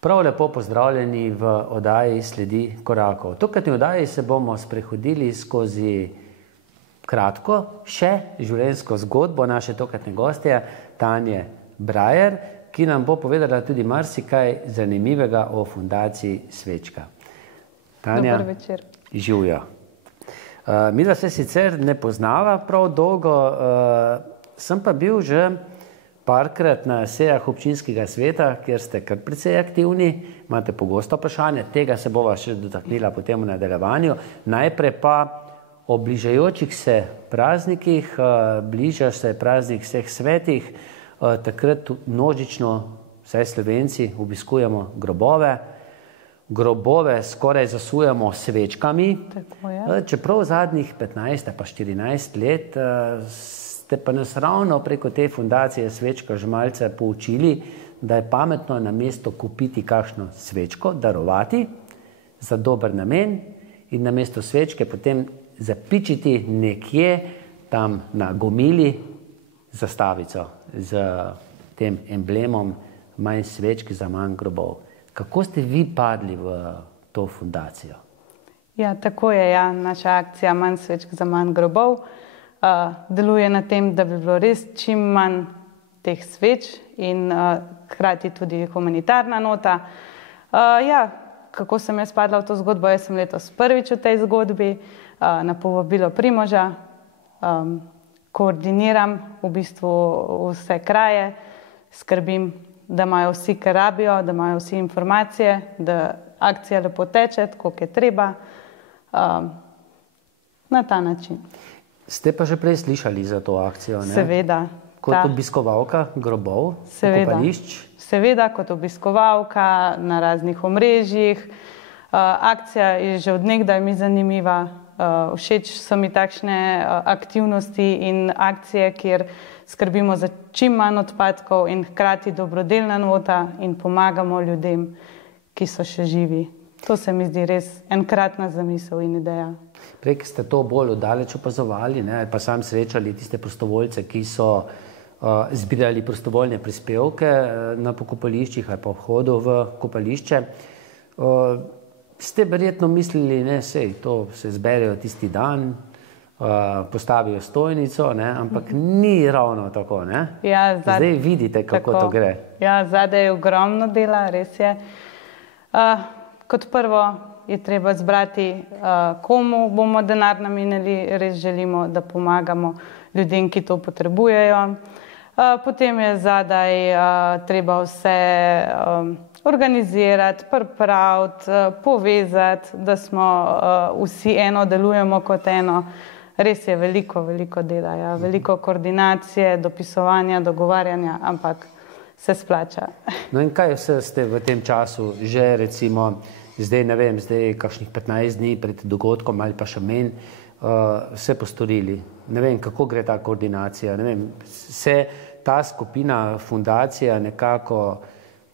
Prav lepo pozdravljeni v oddaji Sledi korakov. Tokratni oddaji se bomo sprehodili skozi kratko, še življenjsko zgodbo naše tokratne gostje Tanje Brajer, ki nam bo povedala tudi marsikaj zanimivega o fundaciji Svečka. Tanja, dober večer. Živjo. Midva se sicer ne poznava prav dolgo, sem pa bil že parkrat na sejah občinskega sveta, kjer ste kar precej aktivni, imate pogosto vprašanje, tega se bova še dotaknila potem v nadaljevanju. Najprej pa o bližajočih se praznikih, bliža se praznik vseh svetih, takrat množično, vsaj Slovenci, obiskujemo grobove. Grobove skoraj zasujemo svečkami, čeprav zadnjih 15 pa 14 let ste pa nas ravno preko te fundacije Svečka že malce poučili, da je pametno namesto kupiti kakšno svečko, darovati za dober namen in namesto svečke potem zapičiti nekje tam na gomili zastavico z tem emblemom manj svečk za manj grobov. Kako ste vi padli v to fundacijo? Ja, tako je, naša akcija Manj svečk za manj grobov deluje na tem, da bi bilo res čim manj teh sveč in hkrati tudi humanitarna nota. Kako sem jaz padla v to zgodbo? Jaz sem letos prvič v tej zgodbi, na povabilo Primoža, koordiniram v bistvu vse kraje, skrbim, da imajo vsi, kar rabijo, da imajo vsi informacije, da akcija lepo teče, tako je treba, na ta način. Ste pa že prej slišali za to akcijo, ne? Seveda. Kot obiskovalka grobov, kopališč? Seveda, kot obiskovalka na raznih omrežjih. Akcija je že od nekdaj mi zanimiva. Všeč so mi takšne aktivnosti in akcije, kjer skrbimo za čim manj odpadkov in hkrati dobrodelna nota in pomagamo ljudem, ki so še živi. To se mi zdi res enkratna zamisel in ideja. Prej ste to bolj oddaleč opazovali, pa sam srečali tiste prostovoljce, ki so zbirali prostovoljne prispevke na pokopališčih ali pa vhodu v kopališče. Ste verjetno mislili, sej, to se zberejo tisti dan, postavijo stojnico, ampak ni ravno tako, ne? Ja, zdaj vidite, kako to gre. Ja, zadaj je ogromno dela, res je. Kot prvo je treba zbrati, komu bomo denar namenili, res želimo, da pomagamo ljudem, ki to potrebujejo. Potem je zadaj treba vse organizirati, pripraviti, povezati, da smo vsi eno, delujemo kot eno. Res je veliko dela, veliko koordinacije, dopisovanja, dogovarjanja, ampak se splača. No in kaj vse ste v tem času že recimo, zdaj kakšnih 15 dni pred dogodkom ali pa še manj, vse postorili? Ne vem, kako gre ta koordinacija, ne vem, se ta skupina, fundacija nekako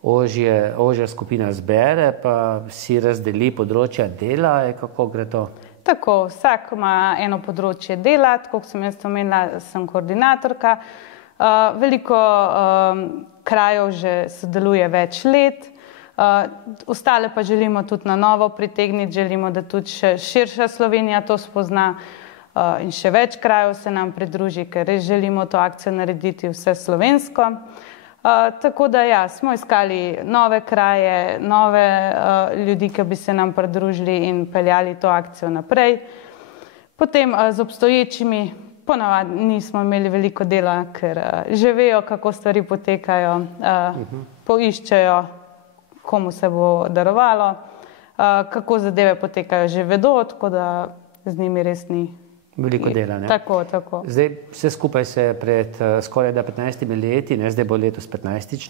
ožja skupina zbere, pa si razdeli področja dela, kako gre to? Tako, vsak ima eno področje dela, tako kot sem jaz omenila, sem koordinatorka. Veliko krajev že sodeluje več let, ostale pa želimo tudi na novo pritegniti, želimo, da tudi še širša Slovenija to spozna in še več krajev se nam pridruži, ker res želimo to akcijo narediti vse slovensko. Tako da smo iskali nove kraje, nove ljudi, ki bi se nam pridružili in peljali to akcijo naprej. Potem z obstoječimi ponavadi nismo imeli veliko dela, ker že vejo, kako stvari potekajo, poiščejo, komu se bo darovalo, kako zadeve potekajo, že vedo, tako da z njimi res ni veliko dela, ne? Tako. Zdaj, vse skupaj se pred skoraj 15 leti, zdaj bo letos 15-ič,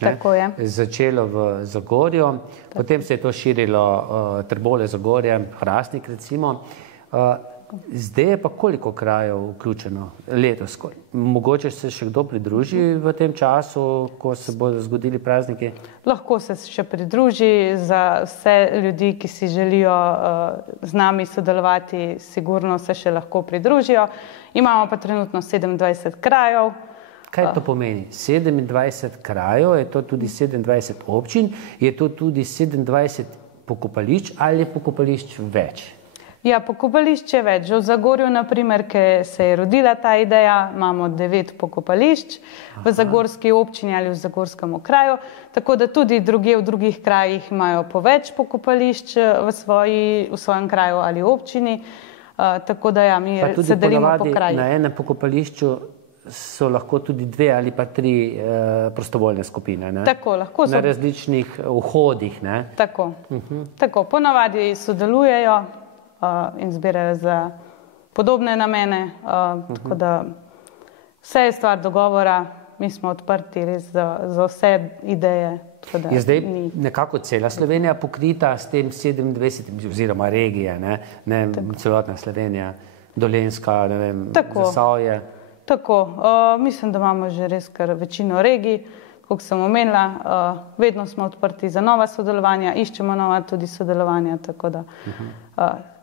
začelo v Zagorju, potem se je to širilo Trbole, Zagorje, Hrastnik recimo. Zdaj je pa koliko krajev vključeno letos? Mogoče se še kdo pridruži v tem času, ko se bodo zgodili prazniki? Lahko se še pridruži, za vse ljudi, ki si želijo z nami sodelovati, sigurno se še lahko pridružijo. Imamo pa trenutno 27 krajev, Kaj to pomeni? 27 krajev, je to tudi 27 občin, je to tudi 27 pokopališč ali je pokopališč več? Ja, pokopališč je več. Že v Zagorju, naprimer, ker se je rodila ta ideja, imamo 9 pokopališč v zagorski občini ali v zagorskem okraju, tako da tudi drugje v drugih krajih imajo po več pokopališč v svojem kraju ali občini, tako da ja, mi se delimo po krajih. Na enem pokopališču so lahko tudi 2 ali pa 3 prostovoljne skupine, ne? Tako, lahko so. Na različnih vhodih, ne? Tako, tako. Ponavadi sodelujejo in zbirajo za podobne namene, tako da vse je stvar dogovora, mi smo odprti res za vse ideje. Je zdaj nekako cela Slovenija pokrita s tem 27, oziroma regije, ne celotna Slovenija, Dolenjska, ne vem, Zasavje. Tako, mislim, da imamo že res kar večino regij, kot sem omenila, vedno smo odprti za nova sodelovanja, iščemo nova tudi sodelovanja, tako da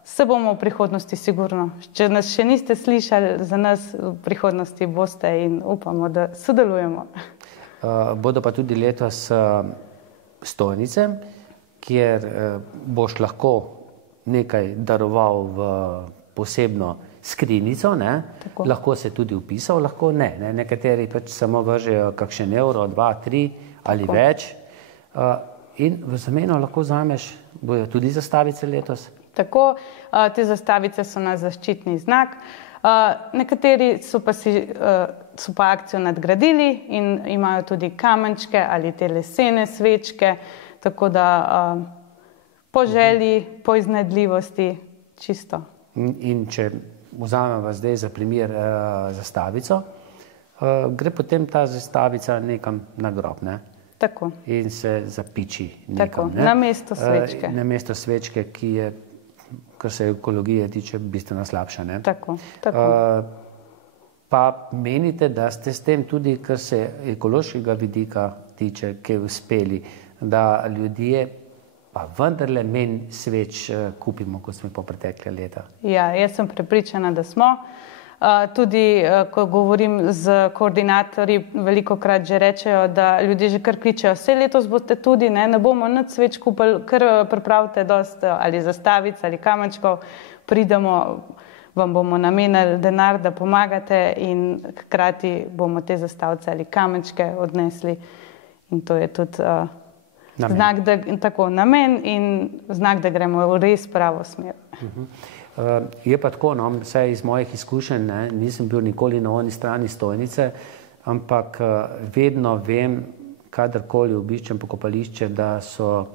se bomo v prihodnosti sigurno. Če nas še niste slišali, za nas v prihodnosti boste in upamo, da sodelujemo. Bodo pa tudi letos stojnice, kjer boš lahko nekaj daroval v posebno skrinjico, ne? Lahko se tudi vpisal, lahko ne. Nekateri pač samo vržejo kakšen evro, 2, 3 ali več. In v zameno lahko vzameš, bojo tudi zastavice letos. Tako, te zastavice so naš zaščitni znak. Nekateri so pa akcijo nadgradili in imajo tudi kamenčke ali te lesene svečke, tako da po želji, po iznajdljivosti, čisto. In če vzamemo zdaj za primer zastavico, gre potem ta zastavica nekam na grob, ne? Tako. In se zapiči nekam, ne? Tako, namesto svečke. Namesto svečke, ki je, kar se ekologije tiče, bistveno slabša, ne? Tako, tako. Pa menite, da ste s tem tudi, kar se ekološkega vidika tiče, kaj uspeli, da ljudje pa vendarle manj sveč kupimo, kot smo po pretekle leta? Ja, jaz sem prepričana, da smo. Tudi, ko govorim z koordinatorji, velikokrat že rečejo, da ljudje že kar kličejo, vse letos boste tudi, ne bomo nič sveč kupili, kar pripravite dosti ali zastavic ali kamenčkov, pridemo, vam bomo namenili denar, da pomagate in hkrati bomo te zastavice ali kamenčke odnesli in to je tudi znak, da tako namen in znak, da gremo v res pravo smer. Je pa tako, no, vsaj iz mojih izkušenj, ne, nisem bil nikoli na oni strani stojnice, ampak vedno vem, kadarkoli obiščem pokopališče, da so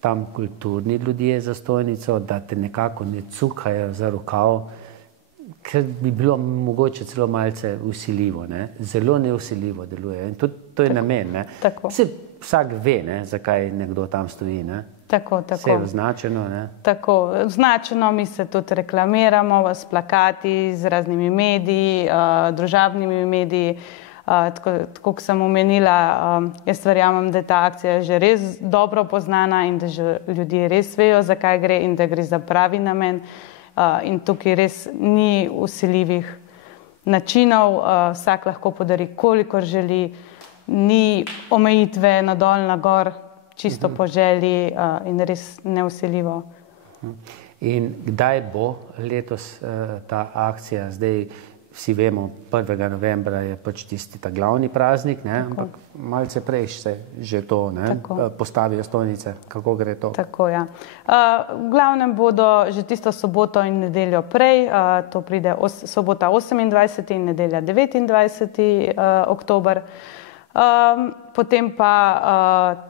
tam kulturni ljudje za stojnico, da te nekako ne cukajo za rokav, ker bi bilo mogoče celo malce vsiljivo, ne. Zelo nevsiljivo deluje in tudi to je namen, ne. Vsak ve, ne, zakaj nekdo tam stoji, ne. Tako, tako. Vse je označeno, ne? Tako, označeno, mi se tudi reklamiramo s plakati, z raznimi mediji, družabnimi mediji. Tako, kot sem omenila, jaz verjamem, da je ta akcija že res dobro poznana in da že ljudje res vejo, zakaj gre in da gre za pravi namen. In tukaj res ni vsiljivih načinov, vsak lahko podari, kolikor želi, ni omejitve na dol, na gor, čisto po želji in res nevsiljivo. In kdaj bo letos ta akcija? Zdaj vsi vemo, 1. novembra je pač tisti ta glavni praznik, ne? Ampak malce prej se že to, ne? Postavijo stojnice. Kako gre to? Tako, ja. V glavnem bodo že tisto soboto in nedeljo prej, to pride sobota 28. in nedelja 29. oktober. Potem pa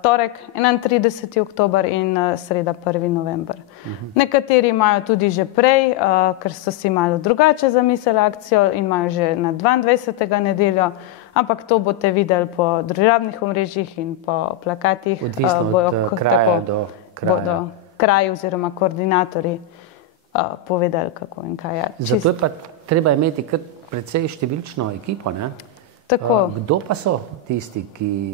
torek 31. oktober in sreda 1. november. Nekateri imajo tudi že prej, ker so si malo drugače zamislili akcijo in imajo že na 22. nedeljo, ampak to boste videli po družabnih omrežjih in po plakatih. Odvisno od kraja do kraja. Bodo kraji oziroma koordinatorji povedali, kako in kaj je. Zato je pa treba imeti kar precej številčno ekipo, ne? Tako. Kdo pa so tisti,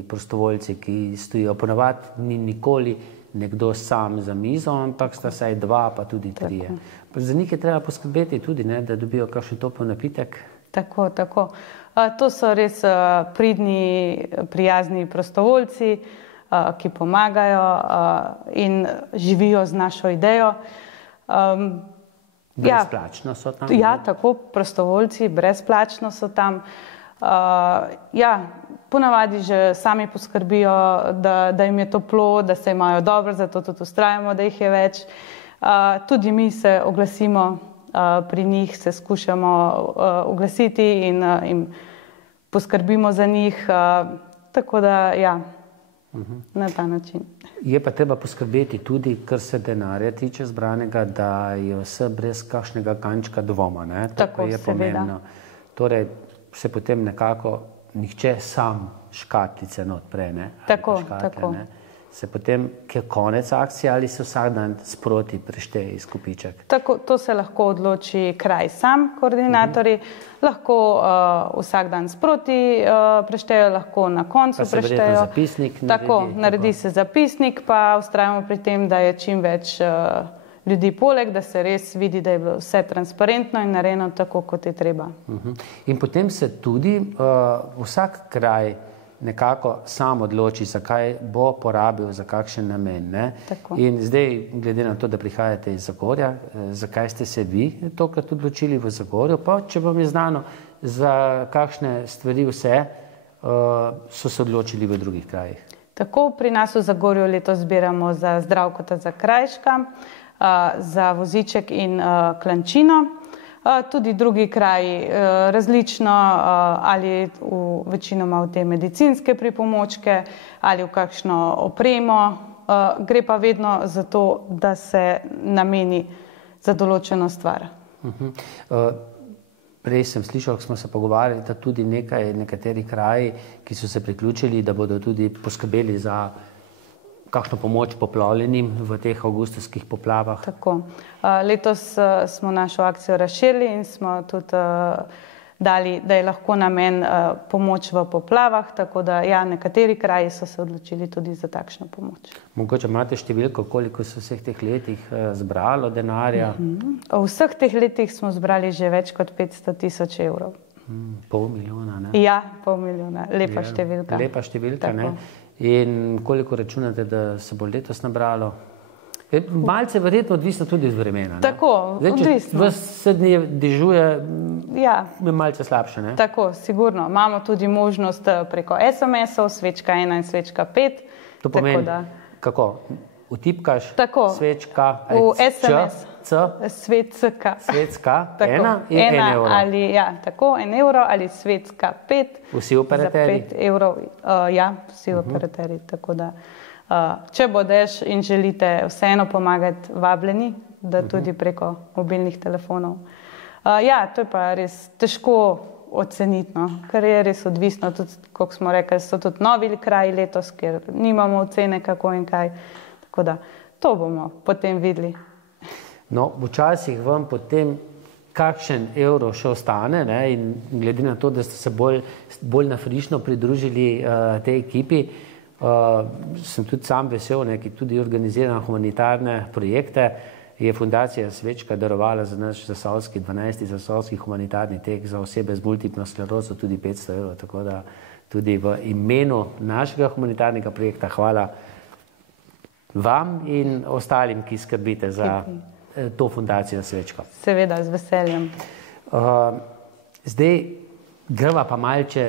prostovoljci, ki stojijo? Ponavadi ni nikoli nekdo sam za mizo, ampak sta vsaj 2, pa tudi 3. Za njih je treba poskrbeti tudi, ne, da dobijo kakšen topel napitek. Tako, tako. To so res pridni, prijazni prostovoljci, ki pomagajo in živijo z našo idejo. Brezplačno so tam? Ja, tako, prostovoljci brezplačno so tam. Ponavadi že sami poskrbijo, da jim je toplo, da se imajo dobro, zato tudi vztrajamo, da jih je več. Tudi mi se oglasimo pri njih, se skušamo oglasiti in poskrbimo za njih, tako da na ta način. Je pa treba poskrbeti tudi, kar se denarja tiče zbranega, da je vse brez kakšnega kančka dvoma, ne? Tako, je pomembno. Torej se potem nekako nihče sam škatlice ne odpre, ne? Tako, tako. Se potem, ki je konec akcije, ali se vsak dan sproti prešteje izkupiček? Tako, to se lahko odloči kraj sam, koordinatorji, lahko vsak dan sproti preštejo, lahko na koncu preštejo. Pa se verjetno zapisnik naredi? Tako, naredi se zapisnik, pa vztrajamo pri tem, da je čim več ljudi poleg, da se res vidi, da je bilo vse transparentno in narejeno tako, kot je treba. In potem se tudi vsak kraj nekako sam odloči, zakaj bo porabil, za kakšen namen. Ne? In zdaj, glede na to, da prihajate iz Zagorja, zakaj ste se vi tokrat odločili v Zagorju, pa če vam je znano, za kakšne stvari vse so se odločili v drugih krajih? Tako, pri nas v Zagorju letos zbiramo za Zdravkota Zakrajška, za voziček in klančino. Tudi drugi kraji različno, ali večinoma v te medicinske pripomočke, ali v kakšno opremo. Gre pa vedno za to, da se nameni za določeno stvar. Prej sem slišal, ko smo se pogovarjali, da tudi nekateri kraji, ki so se priključili, da bodo tudi poskrbeli za kakšno pomoč poplavljenim v teh avgustovskih poplavah. Tako. Letos smo našo akcijo razširili in smo tudi dali, da je lahko namen pomoč v poplavah, tako da nekateri kraji so se odločili tudi za takšno pomoč. Mogoče imate številko, koliko so vseh teh letih zbralo denarja? V vseh teh letih smo zbrali že več kot 500.000 evrov. Pol milijona, ne? Ja, pol milijona. Lepa številka. Lepa številka, ne? In koliko računate, da se bo letos nabralo? Malce verjetno odvisno tudi od vremena. Tako, odvisno. Ves dni dežuje, je malce slabše, ne? Tako, sigurno. Imamo tudi možnost preko SMS-ov, svečka 1 in svečka 5. To pomeni, kako? Vtipkaš svečka, v SMS, svecka, 1 in 1 evro. Tako, 1 evro ali svecka 5. Vsi operaterji? Za 5 evrov, vsi operaterji. Tako da, če bo dež in želite vseeno pomagati, vabljeni, da tudi preko mobilnih telefonov. To je pa res težko oceniti, ker je res odvisno, tudi, kot smo rekli, so tudi novi kraji letos, ker nimamo ocene kako in kaj. Tako da, to bomo potem videli. No, včasih vam potem kakšen evro še ostane, ne? In glede na to, da ste se bolj nafrišno pridružili tej ekipi, sem tudi sam vesel, ki tudi organizira humanitarne projekte. Je Fundacija Svečka darovala za naš 12. zasavski humanitarni tek za osebe z multiplo sklerozo tudi 500 evrov, tako da tudi v imenu našega humanitarnega projekta hvala vam in ostalim, ki skrbite za to Fundacijo Svečko. Seveda, z veseljem. Zdaj, greva pa malče,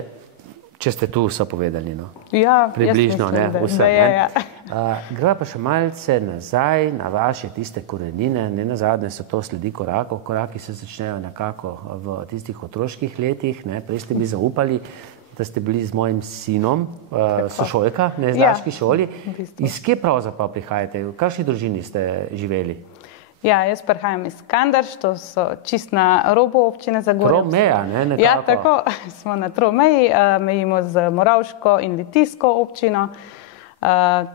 če ste tu vse povedali, no? Ja, približno, jaz mislim, vse, da je. Greva pa še malce nazaj na vaše tiste korenine, ne nazadnje so to sledi korakov, koraki se začnejo nekako v tistih otroških letih, ne? Prej ste mi zaupali, da ste bili z mojim sinom, sošolka, ne z naški šoli. Iz kje pravzaprav prihajate? V kakšni družini ste živeli? Ja, jaz prihajam iz Kandraž, to so čist na robu občine Zagorje. Tromeja, ne? Nekako. Ja, tako, smo na Tromeji, mejimo z Moravško in Litijsko občino.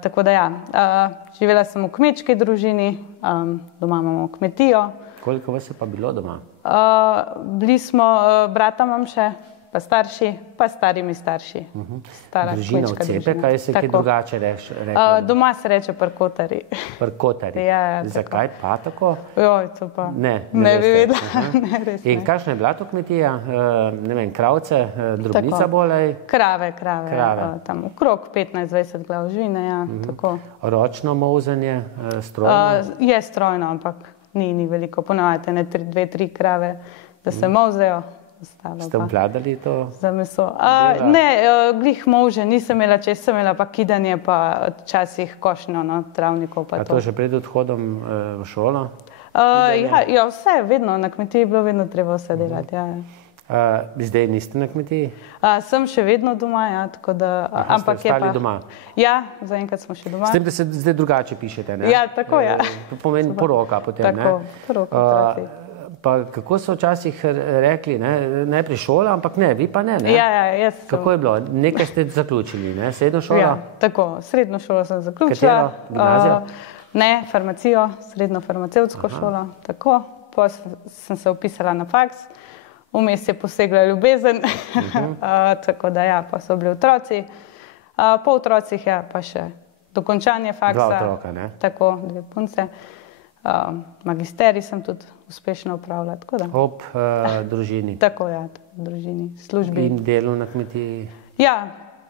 Tako da živela sem v kmečki družini, doma imamo kmetijo. Koliko vas je pa bilo doma? Bili smo, brata imam še, pa starši, pa starimi starši. Stara Družina kmečka odcepe, družina. kaj se kaj Tako. drugače reče? Doma se reče prkotari. Prkotari. Ja, Zakaj pa tako? Joj, to pa Ne bi veste. vedela. Ne, res In ne. kakšna je bila to kmetija? Ne vem, kravce, drobnica Tako. bolej, Krave. Tam okrog 15-20 glav živine, ja, tako. ročno molzenje, strojno. Je strojno, ampak ni veliko. Ponavadi ne 2-3 krave, da se molzejo. Ste obvladali to? Za meso. Dela? Ne, glih molže nisem imela, če sem imela pa kidanje, pa včasih košnjo, no, travnikov pa A to že pred odhodom v šolo? Ja, vse, vedno, na kmetiji je bilo vedno treba vse delati, ja. Zdaj niste na kmetiji? Sem še vedno doma, ja, tako da, ampak ste ostali doma? Ja, zaenkrat smo še doma. S tem, da se zdaj drugače pišete, ne? Ja, tako, ja. To pomeni poroka potem, ne? Tako, poroka, otroci. Pa kako so včasih rekli, ne? Najprej šola, ampak ne, vi pa ne, ne? Ja, jaz sem. Kako je bilo? Nekaj ste zaključili, ne? Srednjo šolo? Ja, tako, srednjo šolo sem zaključila. Katero? Gimnazijo? Ne, farmacijo, srednjo farmacevtsko šolo, tako. Potem sem se vpisala na faks, vmes je posegla ljubezen, tako da ja, pa so bili otroci. Po otrocih ja, pa še dokončanje faksa. 2 otroka, ne? Tako, 2 punce. Magisterij sem tudi uspešno upravljala, tako da. Ob družini. Tako, ja, družini, službi. In delu na kmetiji. Ja,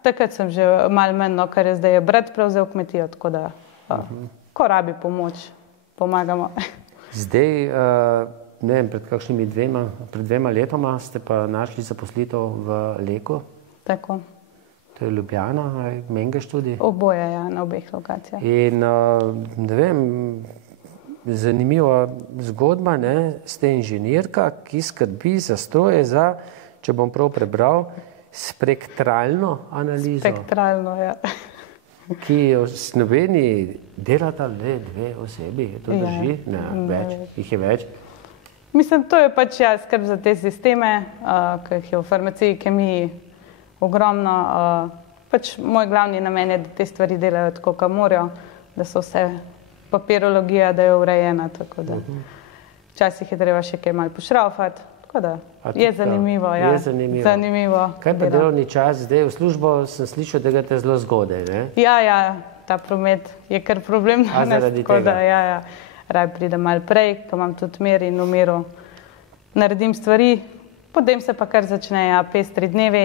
takrat sem že malo menilo, ker je zdaj brat prevzel kmetijo, tako da ko rabi pomoč, pomagamo. Zdaj, ne vem, pred 2 letoma ste pa našli zaposlitev v Leku. Tako. To je Ljubljana, Mengeš tudi. Oboje, ja, na obeh lokacijah. In ne vem, zanimiva zgodba, ne? Ste inženirka, ki skrbi za stroje za, če bom prav prebral, spektralno analizo. Spektralno, ja. Ki v Sloveniji delata le 2 osebi, to drži? Ne, več, jih je več. Mislim, to je pač ja, skrb za te sisteme, ki jih je v farmaciji, kemiji ogromno. Pač moj glavni namen je, da te stvari delajo tako, kot morajo, da so vse papirologija, da je urejena, tako da včasih je treba še kaj malo pošraufati, tako da je zanimivo. Ja, je zanimivo. Kaj pa delovni čas? Zdaj v službo sem slišal, da ga te zelo zgodaj, ne? Ja, ta promet je kar problem danes, tako da ja, raj pridem malo prej, ko imam tudi mir in v miru naredim stvari, potem se pa kar začnejo pestri dnevi.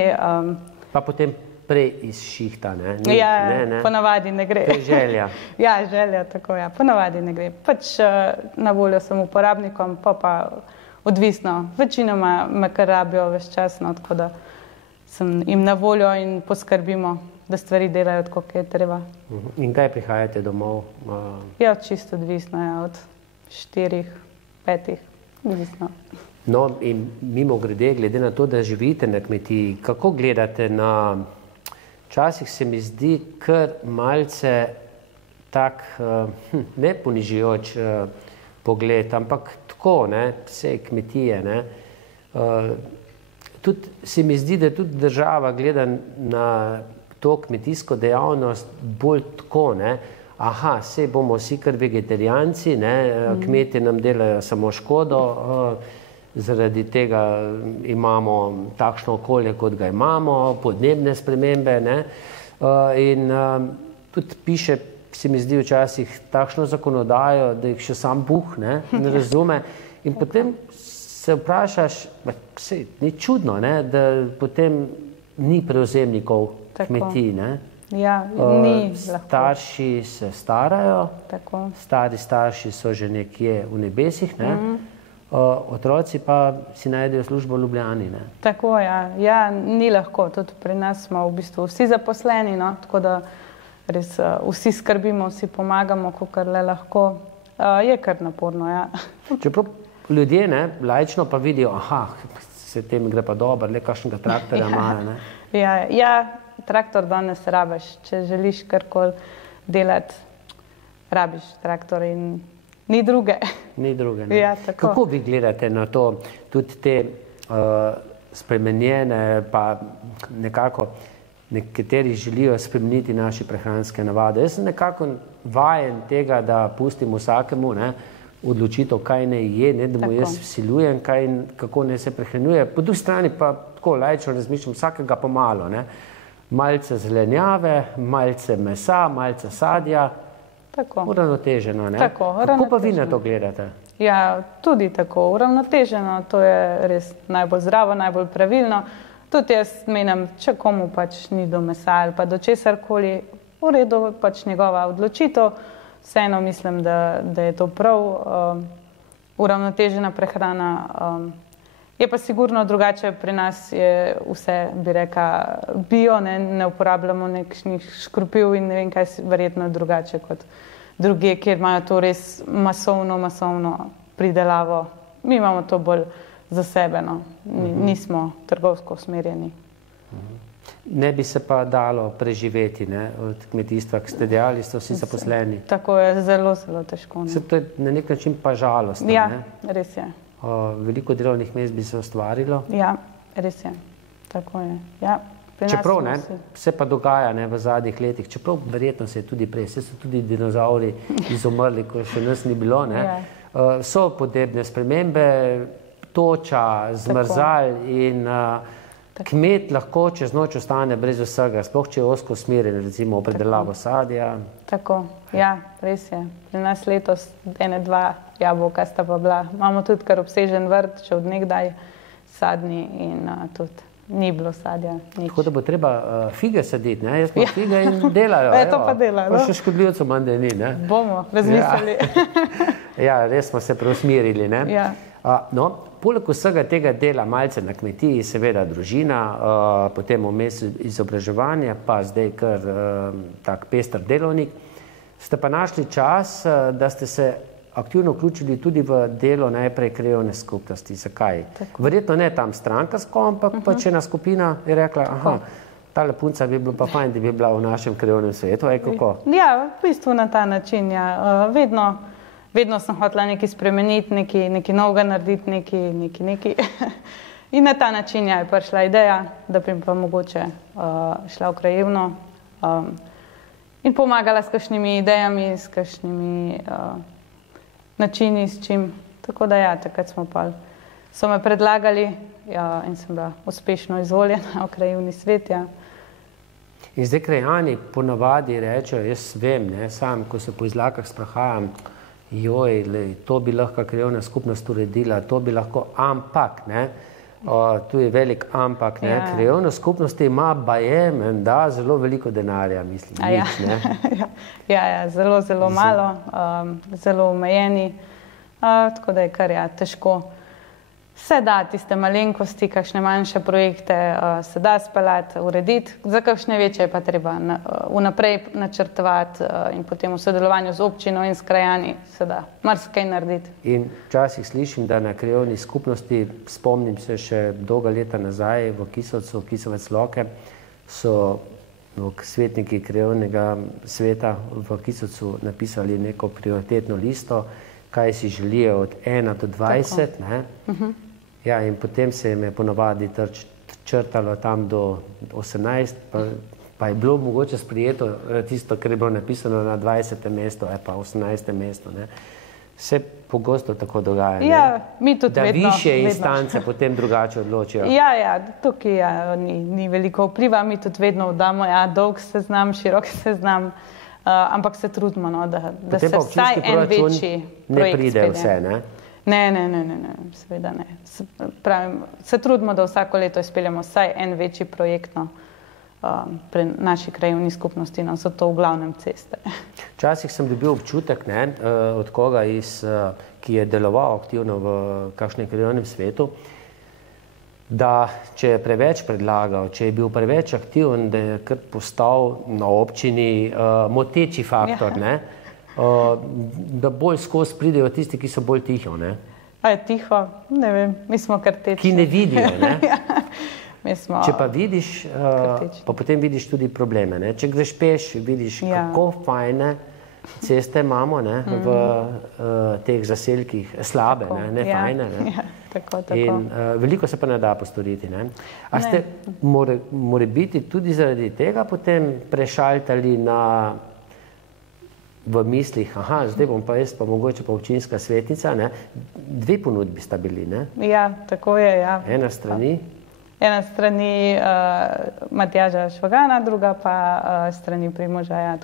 Pa potem prej iz šihta, ne? Ja, ponavadi ne gre. To je želja. Ja, želja, tako ja, ponavadi ne gre. Pač na voljo sem uporabnikom, pa odvisno. Večinoma me kar rabijo ves čas, no, tako da sem jim na voljo in poskrbimo, da stvari delajo tako, kot je treba. In kaj prihajate domov? Ja, čisto odvisno, ja, od 4, 5, odvisno. No, in mimo grede, glede na to, da živite na kmetiji, kako gledate na, včasih se mi zdi kar malce tak, ne ponižujoč pogled, ampak tako, ne, vse kmetije, ne. Tudi se mi zdi, da tudi država gleda na to kmetijsko dejavnost bolj tako, ne. Aha, saj bomo vsi kar vegetarijanci, ne, kmetje nam delajo samo škodo, zaradi tega imamo takšno okolje, kot ga imamo, podnebne spremembe, ne. In tudi piše, se mi zdi včasih takšno zakonodajo, da jih še sam Bog ne razume. In potem se vprašaš, saj ni čudno, ne, da potem ni prevzemnikov kmetij, ne. Ja, ni lahko. Starši se starajo, Tako. stari starši so že nekje v nebesih, ne. Otroci pa si najdejo službo v Ljubljani, ne. Tako, ja. Ja, ni lahko. Tudi pri nas smo v bistvu vsi zaposleni, no, tako da res vsi skrbimo, vsi pomagamo, kakor le lahko. Je kar naporno, ja. Čeprav ljudje, ne, laično pa vidijo, aha, se tem gre pa dobro, le kakšnega traktorja imajo, ne. Ja, traktor danes rabiš. Če želiš karkoli delati, rabiš traktor in ni druge. Ni druge, ne. Ja, tako. Kako vi gledate na to, tudi te spremenjene, pa nekako nekateri želijo spremeniti naše prehranske navade. Jaz sem nekako vajen tega, da pustim vsakemu, ne, odločitev, kaj naj je, ne, da mu jaz vsiljujem, kako naj se prehranjuje. Po drugi strani pa tako laično razmišljam, vsakega pomalo, ne. Malce zelenjave, malce mesa, malce sadja. Tako. Uravnoteženo, ne? Tako, Kako pa vi na to gledate? Ja, tudi tako, uravnoteženo, to je res najbolj zdravo, najbolj pravilno. Tudi jaz menim, če komu pač ni do mesa ali pa do česarkoli, v redu pač njegova odločitev. Vseeno mislim, da je to prav uravnotežena prehrana. Je pa sigurno drugače, pri nas je vse, bi rekla, bio, ne uporabljamo nekšnih škropiv in ne vem kaj, verjetno drugače kot druge, kjer imajo to res masovno pridelavo. Mi imamo to bolj za sebe, no. Nismo trgovsko usmerjeni. Ne bi se pa dalo preživeti, ne, od kmetijstva, ki ste dejali, ste vsi zaposleni. Tako je, zelo težko. Se to je na nek način pa žalostno, ja, ne? Res je. Veliko delovnih mest bi se ustvarilo. Ja, res je. Tako je. Ja, čeprav, ne, se pa dogaja, ne, v zadnjih letih, čeprav verjetno se je tudi prej, se so tudi dinozauri izumrli, ko še nas ni bilo, ne. Ja. So podnebne spremembe, toča, zmrzal in kmet lahko čez noč ostane brez vsega, sploh če je ozko usmerjen, recimo v predelavo sadja. Tako, ja, res je. Pri nas letos 1-2 jabolka sta pa bila. Imamo tudi kar obsežen vrt, še od nekdaj sadni in tudi ni bilo sadja. Nič. Tako da bo treba fige saditi, ne? Jaz pa fige in delajo. To pa delajo. Pa še škodljivcev manj, da ni, ne? Bomo razmislili. Ja, res smo se preusmerili, ne? Ja. No, poleg vsega tega dela malce na kmetiji, seveda družina, potem vmes izobraževanje, pa zdaj kar tak pester delovnik. Ste pa našli čas, da ste se aktivno vključili tudi v delo najprej krajevne skupnosti. Zakaj? Tako. Verjetno ne tam strankarsko, ampak pač ena skupina je rekla, tale punca bi bilo pa fajn, da bi bila v našem krajevnem svetu. Kako? Ja, v bistvu na ta način, ja. Vedno sem hotela nekaj spremeniti, nekaj novega narediti, nekaj. In na ta način je prišla ideja, da bi pa mogoče šla v krajevno in pomagala s kakšnimi idejami, s kakšnimi načini, s čim. Tako da ja, takrat so me predlagali in sem bila uspešno izvoljena v krajevni svet, ja. In zdaj krajani ponavadi rečejo, jaz vem, ne, sam, ko se po izlakah sprehajam, joj, to bi lahko krajevna skupnost uredila, to bi lahko, ampak, ne, tu je velik ampak, ne, krajevna skupnost ima baje, menda, zelo veliko denarja, mislim, nič, ne. Ja, zelo malo, zelo omejeni, tako da je kar težko. Se da tiste malenkosti, kakšne manjše projekte se da speljati, urediti, za kakšne večje je pa treba vnaprej načrtovati in potem v sodelovanju z občino in s krajani se da marsikaj narediti. In včasih slišim, da na krajevni skupnosti, spomnim se še dolga leta nazaj v Kisovcu, Kisovec Loke, so svetniki krajevnega sveta v Kisovcu napisali neko prioritetno listo, kaj si želijo od 1 do 20, ne? Ja, in potem se jim je ponavadi črtalo tam do 18, pa je bilo mogoče sprijeto tisto, kar je bilo napisano na 20. mesto, pa 18. mesto, ne. Se pogosto tako dogaja, ne? Ja, mi tudi vedno. Da višje instance potem drugače odločijo. Ja, tukaj ni veliko vpliva, mi tudi vedno damo, dolg seznam, širok seznam, ampak se trudimo, no, da se vsaj en večji projekt ne pride vse, ne? Ne, seveda ne. Pravim, se trudimo, da vsako leto izpeljamo vsaj en večji projekt, no, pri naši krajevni skupnosti, no, so to v glavnem ceste. Včasih sem dobil občutek, ne, od koga ki je deloval aktivno v kakšnem krajevnem svetu, da če je preveč predlagal, če je bil preveč aktiven, da je kar postal na občini moteči faktor, ne, da bolj skozi pridejo tisti, ki so bolj tiho, ne? A je tiho? Ne vem, mi smo kar tečni. Ki ne vidijo, ne? Mi smo če pa vidiš, pa potem vidiš tudi probleme, ne? Če greš peš, vidiš, kako fajne ceste imamo, ne? V teh zaselkih, slabe, ne fajne, ne? Ja, tako. In veliko se pa ne da postoriti, ne? A ste morebiti tudi zaradi tega potem prešaltali v mislih, zdaj bom pa jaz pa mogoče pa občinska svetnica, ne? 2 ponudbi sta bili, ne? Ja, tako je, ja. Ena strani Ena strani Matjaža Švagana, druga pa strani Primoža. Ja,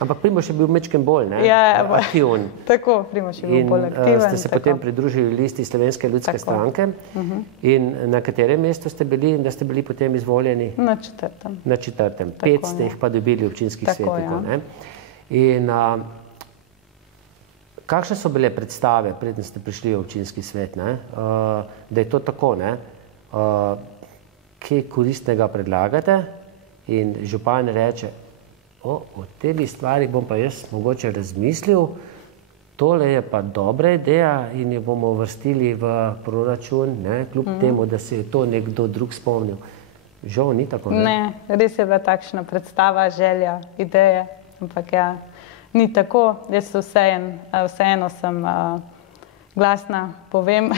ampak Primož je bil mečken bolj, ne? Ja, aktiven. Tako, Primož je bil bolj aktiven. In ste se potem pridružili listi Slovenske ljudske stranke. In na katerem mestu ste bili in da ste bili potem izvoljeni? Na 4. Na 4. 5 ste jih pa dobili občinskih svetnikov. Ja. In kakšne so bile predstave, preden ste prišli v občinski svet, ne? Da je to tako, ne? Kaj koristnega predlagate in župan reče, o tebi stvari bom pa jaz mogoče razmislil, tole je pa dobra ideja in jo bomo uvrstili v proračun, ne, kljub temu, da se je to nekdo drug spomnil. Žal ni tako, ne? Ne, res je bila takšna predstava, želja, ideje, ampak ja, ni tako. Jaz vseeno sem glasna, povem,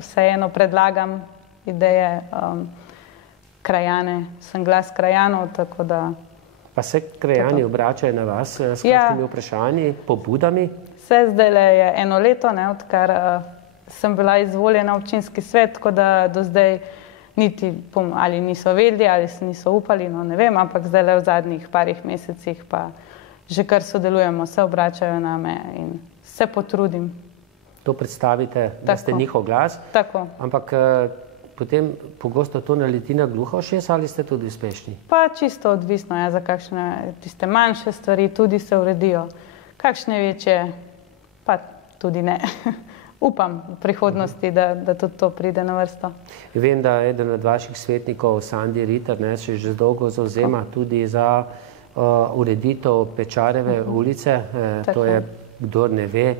vseeno predlagam ideje, krajane, sem glas krajanov, tako da... Pa se krajani obračajo na vas s kakšnimi vprašanji, pobudami? Vse zdaj je 1 leto, ne, odkar sem bila izvoljena v občinski svet, tako da do zdaj niti ali niso vedeli, ali se niso upali, no ne vem, ampak zdaj v zadnjih parih mesecih pa že kar sodelujemo, se obračajo name in se potrudim. To predstavite, da ste njihov glas? Tako. Ampak potem pogosto to naleti na gluha ušesa ali ste tudi uspešni? Pa čisto odvisno, ja, za kakšne tiste manjše stvari tudi se uredijo. Kakšne večje, pa tudi ne. Upam v prihodnosti, da tudi to pride na vrsto. Vem, da eden od vaših svetnikov, Sandi Ritter, se že dolgo zavzema tudi za ureditev Pečareve ulice. To je, kdor ne ve,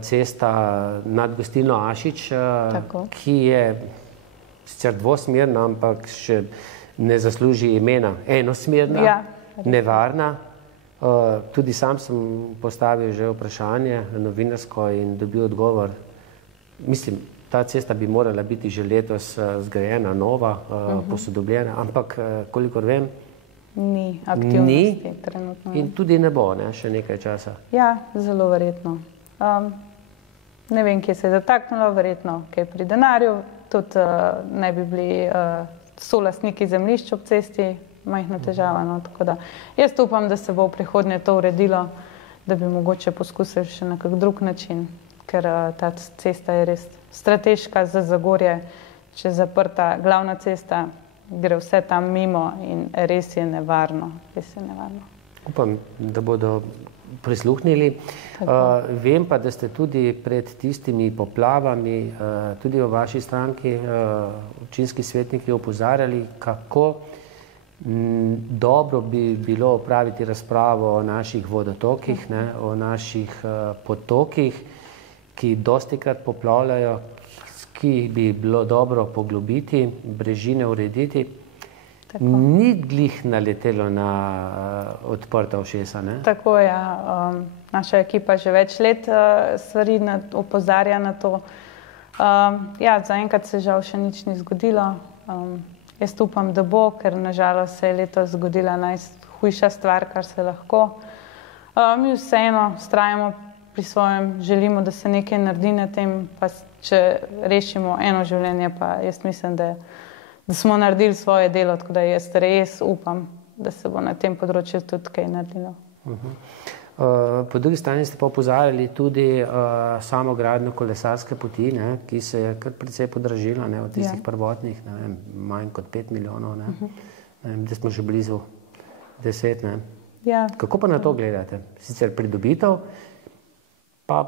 cesta nad gostilno Ašič, ki je sicer dvosmerna, ampak še ne zasluži imena. Enosmerna, nevarna. Tudi sam sem postavil že vprašanje novinarsko in dobil odgovor. Mislim, ta cesta bi morala biti že letos zgrajena, nova, posodobljena, ampak kolikor vem, ni aktivnosti trenutno. In tudi ne bo, ne, še nekaj časa. Ja, zelo verjetno. Ne vem, kje se je zataknilo, verjetno kaj pri denarju. Tudi ne bi bili solastniki zemljišč ob cesti, majhna težava. No, tako da jaz upam, da se bo v prihodnje to uredilo, da bi mogoče poskusili še na kak drug način, ker ta cesta je res strateška za Zagorje, če je zaprta glavna cesta, gre vse tam mimo in res je nevarno. Res je nevarno. Upam, da bodo prisluhnili. Vem pa, da ste tudi pred tistimi poplavami, tudi v vaši stranki, občinski svetniki opozarjali, kako dobro bi bilo opraviti razpravo o naših vodotokih, ne, o naših potokih, ki dostikrat poplavljajo, ki jih bi bilo dobro poglobiti, brežine urediti. Tako. Ni glih naletelo na odprta ušesa, ne? Tako, ja. Naša ekipa že več let stvari opozarja na to. Ja, zaenkrat se žal še nič ni zgodilo. Jaz upam, da bo, ker nažalost se je letos zgodila najhujša stvar, kar se lahko. Mi vseeno vztrajamo pri svojem, želimo, da se nekaj naredi na tem, pa če rešimo eno življenje, pa jaz mislim, da smo naredili svoje delo, tako da jaz res upam, da se bo na tem področju tudi kaj naredilo. Po drugi strani ste pa opozarjali tudi samo gradnjo kolesarske poti, ne, ki se je kar precej podražila, ne, od tistih prvotnih, ne vem, manj kot 5 milijonov, ne. Ne vem, da smo že blizu 10, ne. Ja. Kako pa na to gledate? Sicer pridobitev, pa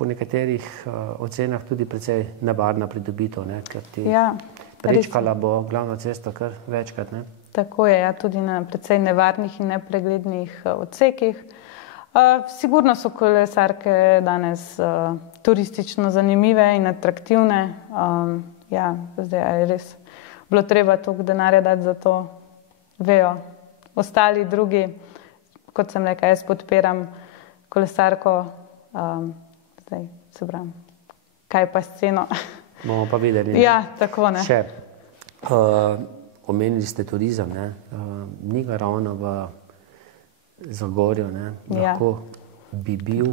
po nekaterih ocenah tudi precej nevarna pridobitev, ne, ker ti prečkala bo glavno cesto kar večkrat, ne? Tako je, ja, tudi na precej nevarnih in nepreglednih odsekih. Sigurno so kolesarke danes turistično zanimive in atraktivne. Ja, zdaj je res bilo treba toliko denarja dati za to, vejo. Ostali drugi, kot sem rekla, jaz podpiram kolesarko, zdaj se pravim, kaj pa s ceno. Bomo pa videli. Ja, tako ne. Še, omenili ste turizem, ne? Ni ga ravno v Zagorju, ne? Lahko bi bil.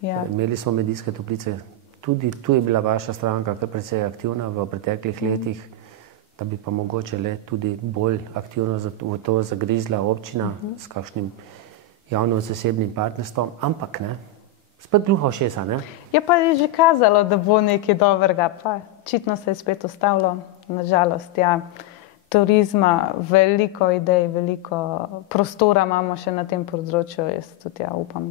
Imeli smo Medijske Toplice, tudi tu je bila vaša stranka kar precej aktivna v preteklih letih. da bi pa mogoče le tudi bolj aktivno v to zagrizla občina s kakšnim javno-zasebnim partnerstvom, ampak ne, spet gluha ušesa, ne? Je pa že kazalo, da bo nekaj dobrega, pa očitno se je spet ustavilo, nažalost, ja. Turizma, veliko idej, veliko prostora imamo še na tem področju, jaz tudi upam,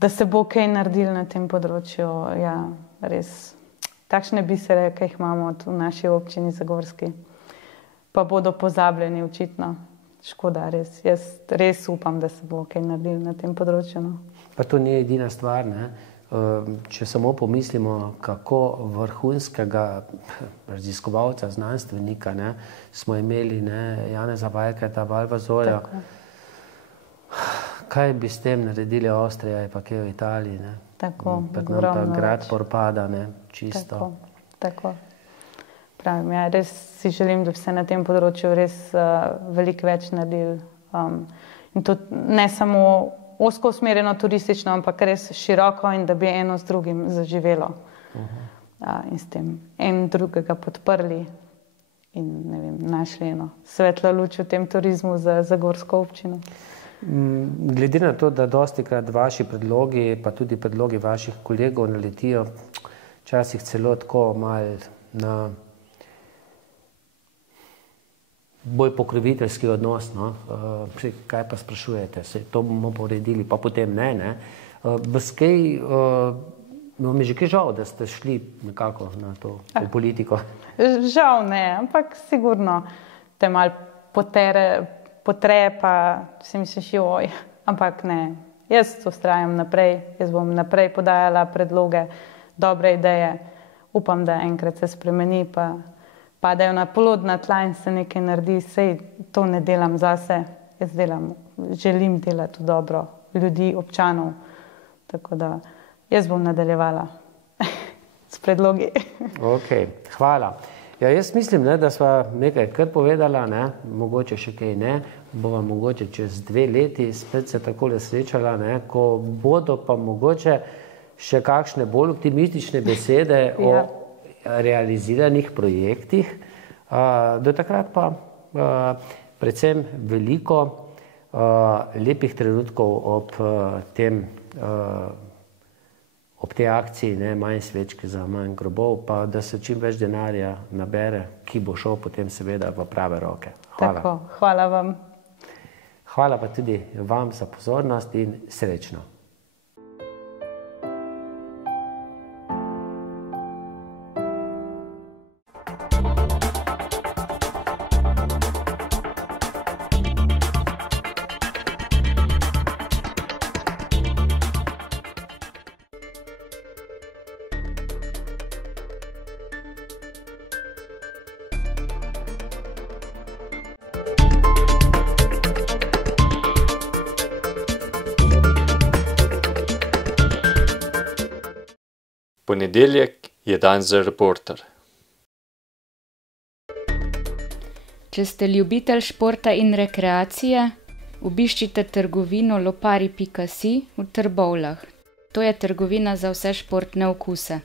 da se bo kaj naredilo na tem področju, ja, res. Takšne bisere, ki jih imamo tu v naši občini Zagorski, pa bodo pozabljeni očitno. Škoda, res. Jaz res upam, da se bo kaj naredilo na tem področju. No. Pa to ni edina stvar, ne? Če samo pomislimo, kako vrhunskega raziskovalca, znanstvenika, ne, smo imeli, ne, Janeza Vajketa, Valvazorja. Kaj bi s tem naredili Avstrija, pa kaj v Italiji, ne? Tako, ogromno več. Grad propada, ne, čisto. Tako. Pravim, ja, res si želim, da bi se na tem področju res veliko več naredili. In tudi ne samo ozko usmerjeno turistično, ampak res široko in da bi eno z drugim zaživelo. In s tem en drugega podprli in, ne vem, našli eno svetlo luč v tem turizmu za Zagorsko občino. Glede na to, da dostikrat vaši predlogi, pa tudi predlogi vaših kolegov naletijo včasih celo tako malo na bolj pokroviteljski odnos, no? Kaj pa sprašujete, se to bomo poredili, pa potem ne. Mi je že kaj žal, da ste šli nekako na to v politiko? Žal ne, ampak sigurno te malo potre, pa si misliš, joj, ampak ne. Jaz vztrajam naprej, jaz bom naprej podajala predloge, dobre ideje, upam, da enkrat se spremeni, pa padajo na plodna tla in se nekaj naredi, sej to ne delam zase, jaz želim delati dobro ljudi, občanov, tako da jaz bom nadaljevala s predlogi. Ok, hvala. Ja, jaz mislim, ne, da sva nekaj kar povedala, ne, mogoče še kaj ne, bova mogoče čez 2 leti spet se takole srečala, ne, ko bodo pa mogoče še kakšne bolj optimistične besede o realiziranih projektih. Do takrat pa predvsem veliko lepih trenutkov ob tej akciji, ne, manj svečke za manj grobov, pa da se čim več denarja nabere, ki bo šel potem seveda v prave roke. Hvala. Tako, hvala vam. Hvala pa tudi vam za pozornost in srečno. Ponedeljek je dan za Reporter. Če ste ljubitelj športa in rekreacije, obiščite trgovino lopari.si v Trbovljah. To je trgovina za vse športne okuse.